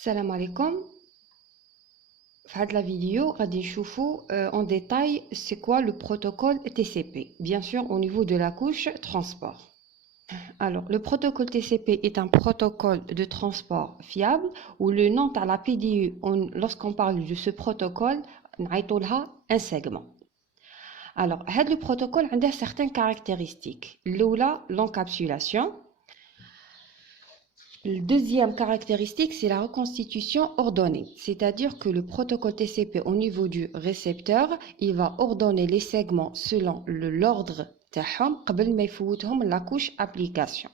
Salam alaikum. Dans la vidéo, on va en détail c'est quoi le protocole TCP, bien sûr au niveau de la couche transport. Alors, le protocole TCP est un protocole de transport fiable où le nom à la PDU, lorsqu'on parle de ce protocole, on a un segment. Alors, le protocole a certaines caractéristiques. L'encapsulation. La deuxième caractéristique, c'est la reconstitution ordonnée. C'est-à-dire que le protocole TCP au niveau du récepteur, il va ordonner les segments selon l'ordre de la couche application.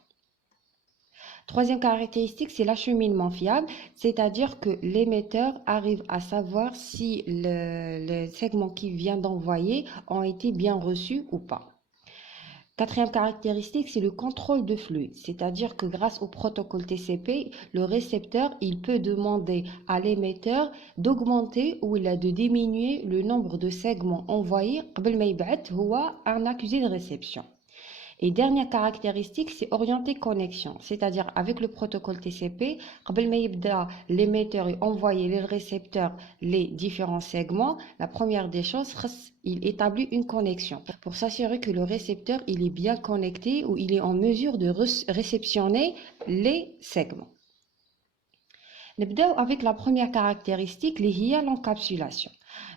Troisième caractéristique, c'est l'acheminement fiable, c'est-à-dire que l'émetteur arrive à savoir si les segments qu'il vient d'envoyer ont été bien reçus ou pas. Quatrième caractéristique, c'est le contrôle de flux, c'est-à-dire que grâce au protocole TCP, le récepteur il peut demander à l'émetteur d'augmenter ou de diminuer le nombre de segments envoyés قبل ما يبعث هو un accusé de réception. Et dernière caractéristique, c'est orienter connexion, c'est-à-dire avec le protocole TCP, l'émetteur et envoyer le récepteur les différents segments. La première des choses, il établit une connexion pour s'assurer que le récepteur il est bien connecté ou il est en mesure de réceptionner les segments. نبداو avec la première caractéristique اللي هي l'encapsulation.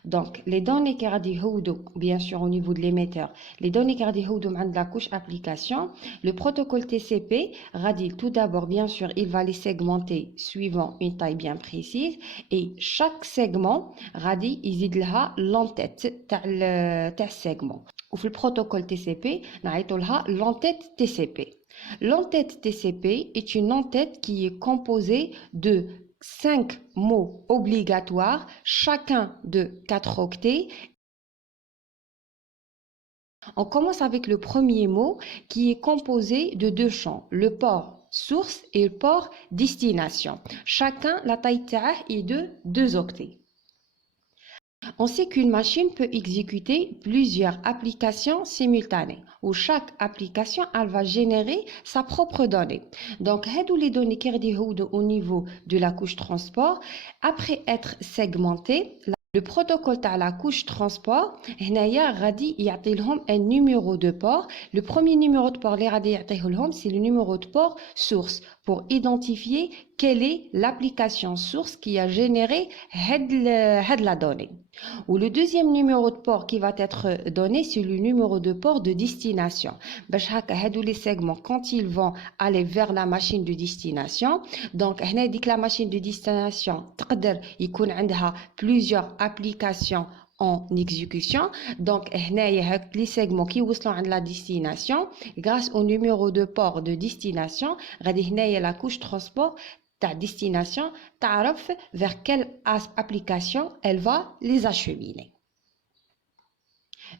Donc, les données qui sont bien sûr au niveau de l'émetteur, les données qui sont de la couche application, le protocole TCP, tout d'abord, bien sûr, il va les segmenter suivant une taille bien précise et chaque segment, il a l'entête de segment. Ou le protocole TCP, l'entête TCP. L'entête TCP est une entête qui est composée de 5 mots obligatoires, chacun de 4 octets. On commence avec le premier mot qui est composé de 2 champs, le port source et le port destination. Chacun, la taille est de 2 octets. On sait qu'une machine peut exécuter plusieurs applications simultanées où chaque application elle va générer sa propre donnée. Donc, les données qui sont au niveau de la couche transport, après être segmentées, le protocole de la couche transport, il y a un numéro de port. Le premier numéro de port, c'est le numéro de port source pour identifier quelle est l'application source qui a généré la donnée. Ou le deuxième numéro de port qui va être donné, c'est le numéro de port de destination. Les segments, quand ils vont aller vers la machine de destination, donc la machine de destination, il y a plusieurs applications en exécution. Donc, les segments qui sont à la destination, grâce au numéro de port de destination, la couche transport ta destination, تعرف vers quelle application elle va les acheminer.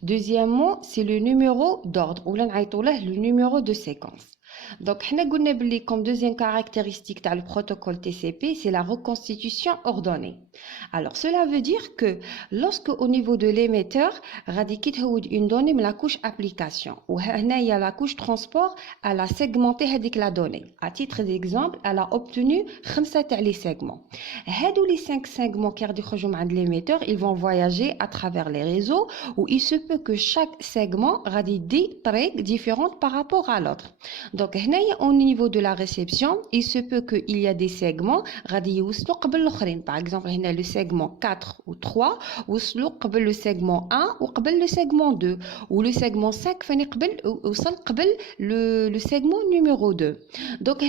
Deuxième mot, c'est le numéro d'ordre ou le numéro de séquence. Donc, comme deuxième caractéristique dans le protocole TCP, c'est la reconstitution ordonnée. Alors, cela veut dire que lorsque au niveau de l'émetteur, une donnée mais la couche application, ou la couche transport, elle a segmenté la donnée. À titre d'exemple, elle a obtenu 5 segments. Les 5 segments qui de l'émetteur, ils vont voyager à travers les réseaux où il se peut que chaque segment a des traits différentes par rapport à l'autre. Donc, au niveau de la réception, il se peut qu'il y a des segments par exemple, le segment 4 ou 3 ou le segment 1 ou le segment 2 ou le segment 5 le segment numéro 2. Donc,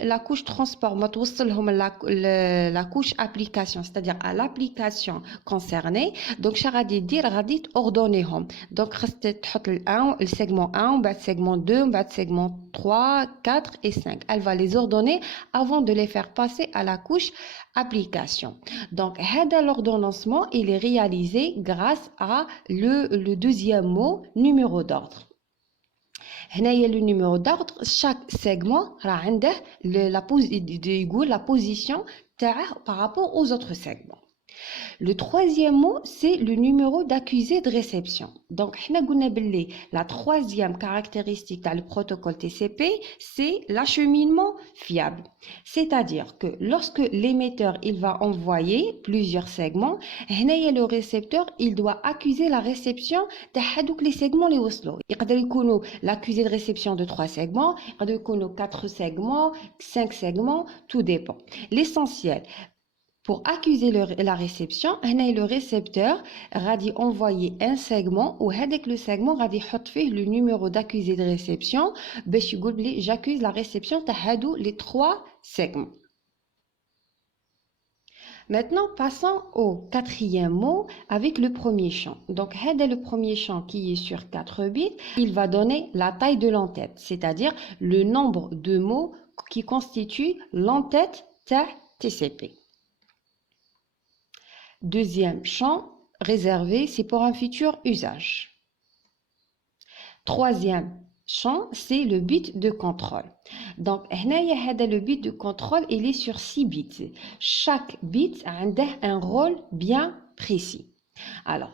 la couche transport la couche application, c'est-à-dire à l'application concernée. Donc, ordonner. Donc, le segment 1, le segment 2, le segment 3, 4 et 5. Elle va les ordonner avant de les faire passer à la couche application. Donc, l'ordonnancement, il est réalisé grâce à le deuxième mot, numéro d'ordre. Le numéro d'ordre, chaque segment a la position par rapport aux autres segments. Le troisième mot, c'est le numéro d'accusé de réception. Donc, la troisième caractéristique dans le protocole TCP, c'est l'acheminement fiable. C'est-à-dire que lorsque l'émetteur il va envoyer plusieurs segments, le récepteur il doit accuser la réception de les segments les وصلوا. يقدر يكونوا l'accusé de réception de 3 segments, يقدر يكونوا 4 segments, 5 segments, tout dépend. L'essentiel, pour accuser la réception, le récepteur va envoyer un segment ou avec le segment va mettre le numéro d'accusé de réception. J'accuse la réception de les 3 segments. Maintenant, passons au quatrième mot avec le premier champ. Donc, le premier champ qui est sur 4 bits, il va donner la taille de l'entête, c'est-à-dire le nombre de mots qui constituent l'entête TCP. Deuxième champ réservé, c'est pour un futur usage. Troisième champ, c'est le bit de contrôle. Donc, le bit de contrôle, il est sur 6 bits. Chaque bit a un rôle bien précis. Alors,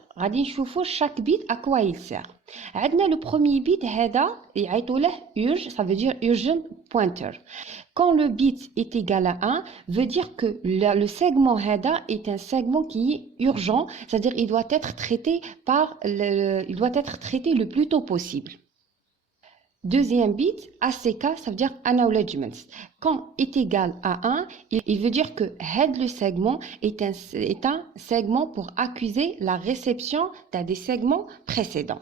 chaque bit à quoi il sert. Le premier bit, ça veut dire urgent pointer. Quand le bit est égal à 1, veut dire que le segment HADA est un segment qui est urgent, c'est-à-dire il doit être traité le plus tôt possible. Deuxième bit, ACK, ça veut dire acknowledgements. Quand est égal à 1, il veut dire que le segment est un segment pour accuser la réception des segments précédents.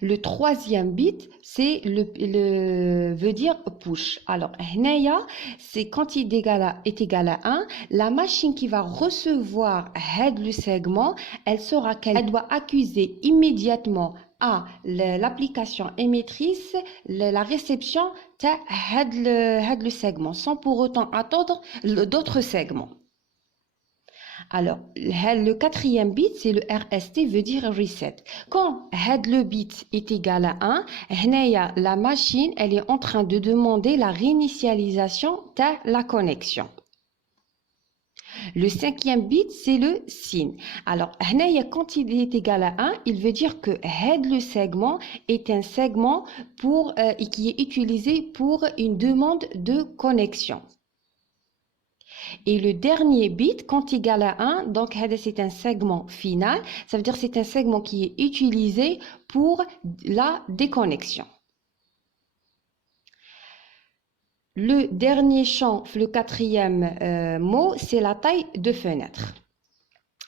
Le troisième bit, c'est veut dire push. Alors, c'est quand il est égal à 1, la machine qui va recevoir le segment, elle saura qu'elle doit accuser immédiatement à l'application émettrice la réception de le segment, sans pour autant attendre d'autres segments. Alors, le quatrième bit, c'est le RST, veut dire reset. Quand le bit est égal à 1, la machine elle est en train de demander la réinitialisation de la connexion. Le cinquième bit, c'est le SYN. Alors, quand il est égal à 1, il veut dire que le segment est un segment qui est utilisé pour une demande de connexion. Et le dernier bit, quand il est égal à 1, donc c'est un segment final, ça veut dire que c'est un segment qui est utilisé pour la déconnexion. Le dernier champ, le quatrième mot, c'est la taille de fenêtre.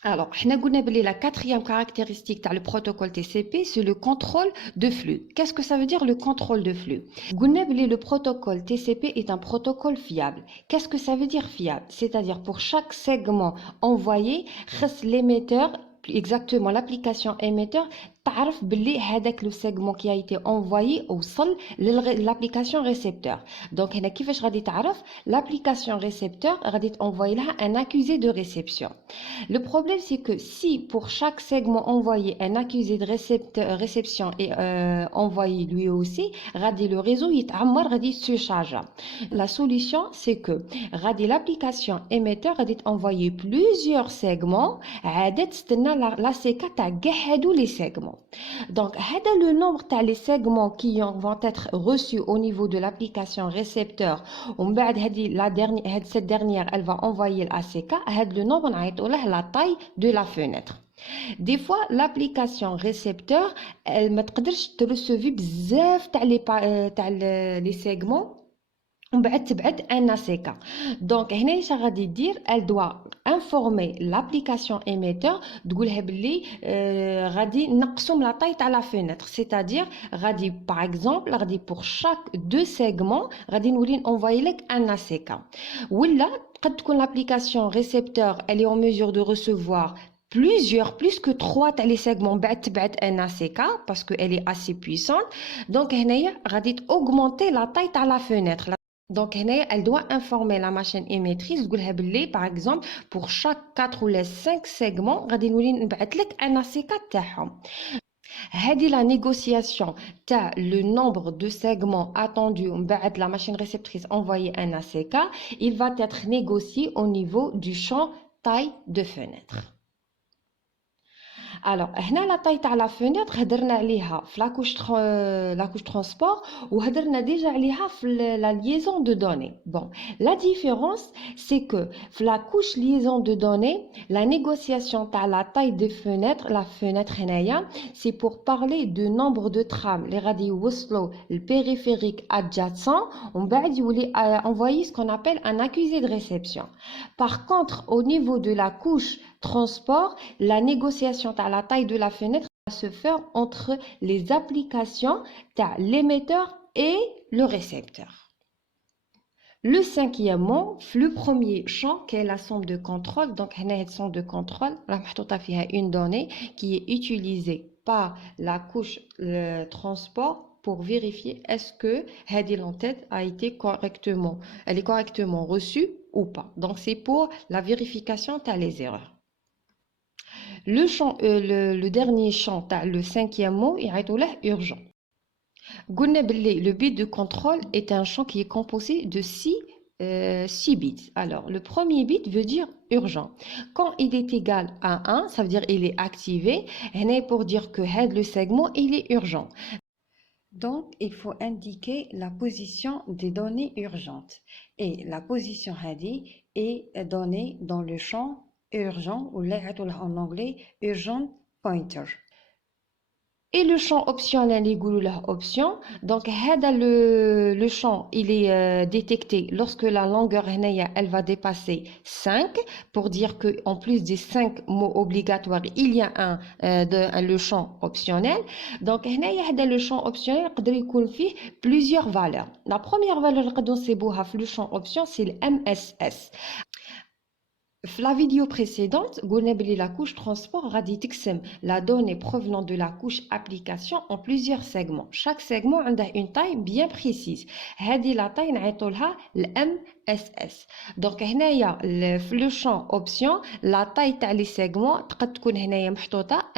Alors, la quatrième caractéristique dans le protocole TCP, c'est le contrôle de flux. Qu'est-ce que ça veut dire le contrôle de flux? Le protocole TCP est un protocole fiable. Qu'est-ce que ça veut dire fiable? C'est-à-dire pour chaque segment envoyé, l'émetteur, exactement l'application émetteur, تعرف بلي هذاك لو سيغمون qui a été envoyé وصل l'application récepteur. Donc هنا كيفاش غادي تعرف l'application récepteur غادي envoyer لها un accusé de réception. Le problème c'est que si pour chaque segment envoyé un accusé de réception est envoyé lui aussi, غادي le réseau يتعمر غادي surcharge. La solution c'est que غادي l'application émetteur غادي envoyer plusieurs segments عادة تستنى la CK تاع كاع هادو les segments. Donc, le nombre de segments qui vont être reçus au niveau de l'application récepteur, cette dernière, elle va envoyer l'ACK, le nombre, la taille de la fenêtre. Des fois, l'application récepteur, elle ne peut pas recevoir les segments. Un ACK. Donc, elle doit informer l'application émetteur la taille de la fenêtre. C'est-à-dire, par exemple, pour chaque 2 segments, on envoyer un ACK. Ou là, quand l'application récepteur elle est en mesure de recevoir plus que 3 télésegments un ACK parce qu'elle est assez puissante. Donc, elle va augmenter la taille de la fenêtre. Donc, elle doit informer la machine émettrice, par exemple, pour chaque 4 ou 5 segments, غادي نولي نبعث لك un ACK تاعهم. هذه la négociation تاع le nombre de segments attendus بعد la machine réceptrice envoyer un ACK, il va être négocié au niveau du champ taille de fenêtre. Alors, هنا la taille تاع la fenêtre هدرنا عليها في la couche transport وهدرنا déjà عليها في la liaison de données. Bon, la différence c'est que في la couche liaison de données, la négociation تاع la taille de fenêtre, la fenêtre هنايا, c'est pour parler de nombre de trames اللي غادي يوصلوا الpériphérique adjacent ومن بعد يولي envoyer ce qu'on appelle un accusé de réception. Par contre, au niveau de la couche transport, la négociation à la taille de la fenêtre va se faire entre les applications, l'émetteur et le récepteur. Le cinquième mot, le premier champ qui est la somme de contrôle. Donc, la somme de contrôle, une donnée qui est utilisée par la couche transport pour vérifier est-ce que l'entête a été correctement reçue ou pas. Donc, c'est pour la vérification les erreurs. Le dernier champ, le cinquième mot, il est urgent. Le bit de contrôle est un champ qui est composé de 6 bits. Alors, le premier bit veut dire urgent. Quand il est égal à 1, ça veut dire qu'il est activé. Et pour dire que le segment, il est urgent. Donc, il faut indiquer la position des données urgentes. Et la position est donnée dans le champ urgent, ou en anglais urgent pointer. Et le champ optionnel est option. Donc, le champ il est détecté lorsque la longueur elle va dépasser 5, pour dire qu'en plus des 5 mots obligatoires, il y a le champ optionnel. Donc, le champ optionnel il plusieurs valeurs. La première valeur que le champ option, c'est le MSS. Dans la vidéo précédente, la couche transport raditixem la donnée provenant de la couche application en plusieurs segments. Chaque segment a une taille bien précise. La taille le MSS. Donc, le champ option, la taille des segments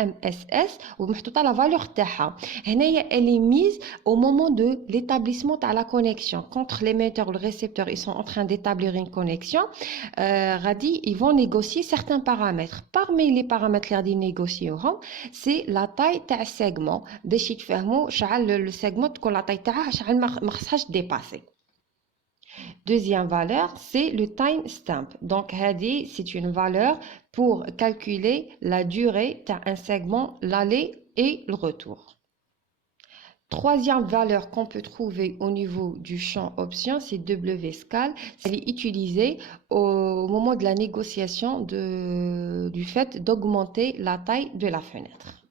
MSS ou la valeur taha. Elle est mise au moment de l'établissement de la connexion. Quand l'émetteur ou le récepteur ils sont en train d'établir une connexion, ils vont négocier certains paramètres. Parmi les paramètres qu'ils négocient, c'est la taille du segment. Le segment que la taille ne dépasser. Deuxième valeur, c'est le timestamp. Donc, c'est une valeur pour calculer la durée d'un segment, l'aller et le retour. Troisième valeur qu'on peut trouver au niveau du champ option, c'est WSCAL. Elle est utilisée au moment de la négociation du fait d'augmenter la taille de la fenêtre.